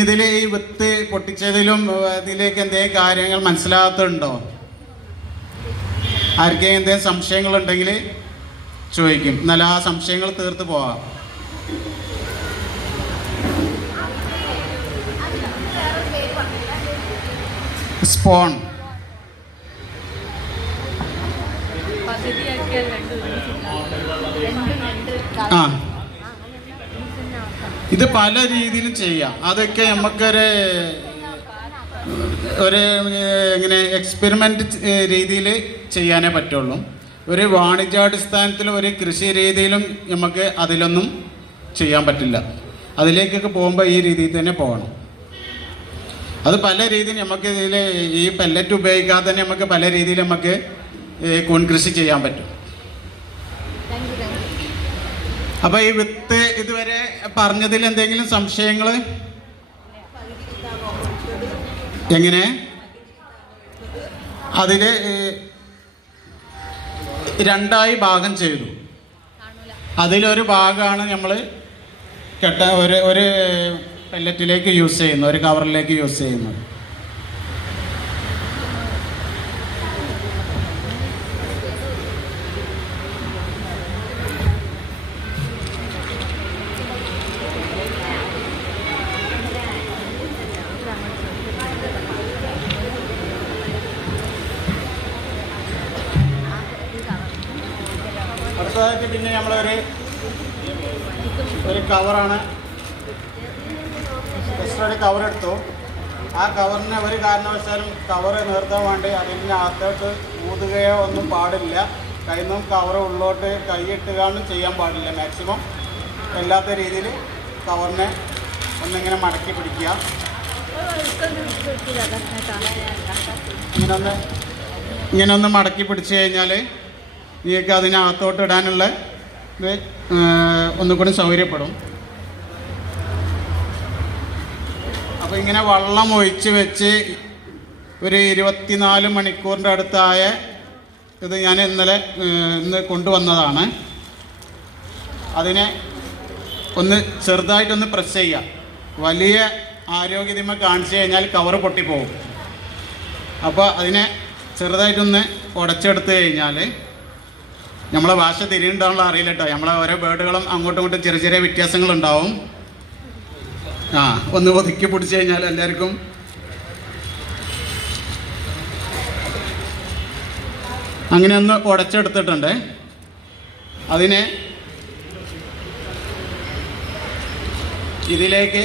ഇതിൽ ഈ വിത്ത് പൊട്ടിച്ചതിലും ഇതിലേക്ക് എന്തെങ്കിലും കാര്യങ്ങൾ മനസ്സിലാകാത്തുണ്ടോ? ആർക്കെങ്കിലും എന്തെങ്കിലും സംശയങ്ങളുണ്ടെങ്കിൽ ചോദിക്കും, എന്നാൽ ആ സംശയങ്ങൾ തീർത്ത് പോവാം. സ്പോൺ ആ, ഇത് പല രീതിയിലും ചെയ്യാം. അതൊക്കെ നമുക്കൊരു ഇങ്ങനെ എക്സ്പെരിമെൻ്റ് രീതിയിൽ ചെയ്യാനേ പറ്റുള്ളൂ. ഒരു വാണിജ്യാടിസ്ഥാനത്തിലും ഒരു കൃഷി രീതിയിലും നമുക്ക് അതിലൊന്നും ചെയ്യാൻ പറ്റില്ല. അതിലേക്കൊക്കെ പോകുമ്പോൾ ഈ രീതിയിൽ തന്നെ പോകണം. അത് പല രീതിയിൽ നമുക്ക് ഇതിൽ ഈ പെല്ലറ്റ് ഉപയോഗിക്കാതെ തന്നെ നമുക്ക് പല രീതിയിൽ നമുക്ക് കൂൺ കൃഷി ചെയ്യാൻ പറ്റും. അപ്പോൾ ഈ വിത്ത് ഇതുവരെ പറഞ്ഞതിൽ എന്തെങ്കിലും സംശയങ്ങൾ? എങ്ങനെ അതിൽ രണ്ടായി ഭാഗം ചെയ്തു. അതിലൊരു ഭാഗമാണ് നമ്മൾ ഒരു പെല്ലറ്റിലേക്ക് യൂസ് ചെയ്യുന്നത്, ഒരു കവറിലേക്ക് യൂസ് ചെയ്യുന്നത്. അടുത്തതായിട്ട് പിന്നെ നമ്മളൊരു കവറാണ്, ജസ്റ്റ് ഒരു കവർ എടുത്തു. ആ കവറിന് ഒരു കാരണവശാലും കവർ നിർത്താൻ വേണ്ടി അതിൻ്റെ അകത്തോട്ട് ഊതുകയോ ഒന്നും പാടില്ല. കയ്യിൽ കവർ ഉള്ളോട്ട് കൈയിട്ടുകാണ്ട് ചെയ്യാൻ പാടില്ല. മാക്സിമം അല്ലാത്ത രീതിയിൽ കവറിനെ ഒന്നിങ്ങനെ മടക്കി പിടിക്കുക. ഇങ്ങനെ ഒന്ന് മടക്കി പിടിച്ചു കഴിഞ്ഞാൽ നിങ്ങൾക്ക് അതിനകത്തോട്ട് ഇടാനുള്ള ഇത് ഒന്നുകൂടി സൗകര്യപ്പെടും. അപ്പോൾ ഇങ്ങനെ വെള്ളം ഒഴിച്ച് വെച്ച് ഒരു 24 മണിക്കൂറിൻ്റെ അടുത്തായ ഇത് ഞാൻ ഇന്ന് കൊണ്ടുവന്നതാണ്. അതിനെ ഒന്ന് ചെറുതായിട്ടൊന്ന് പ്രസ് ചെയ്യുക. വലിയ ആരോഗ്യതിമ കാണിച്ചു കഴിഞ്ഞാൽ കവർ പൊട്ടിപ്പോകും. അപ്പോൾ അതിനെ ചെറുതായിട്ടൊന്ന് ഉടച്ചെടുത്ത് കഴിഞ്ഞാൽ, നമ്മളെ ഭാഷ തിരിയുണ്ടാവുള്ള അറിയില്ല കേട്ടോ, നമ്മളെ ഓരോ വേർഡുകളും അങ്ങോട്ടും ഇങ്ങോട്ടും ചെറിയ ചെറിയ വ്യത്യാസങ്ങളുണ്ടാവും. ഒന്ന് ഒതുക്കി പിടിച്ചു കഴിഞ്ഞാൽ എല്ലാവർക്കും അങ്ങനെ ഒന്ന് ഉടച്ചെടുത്തിട്ടുണ്ട്. അതിനെ ഇതിലേക്ക്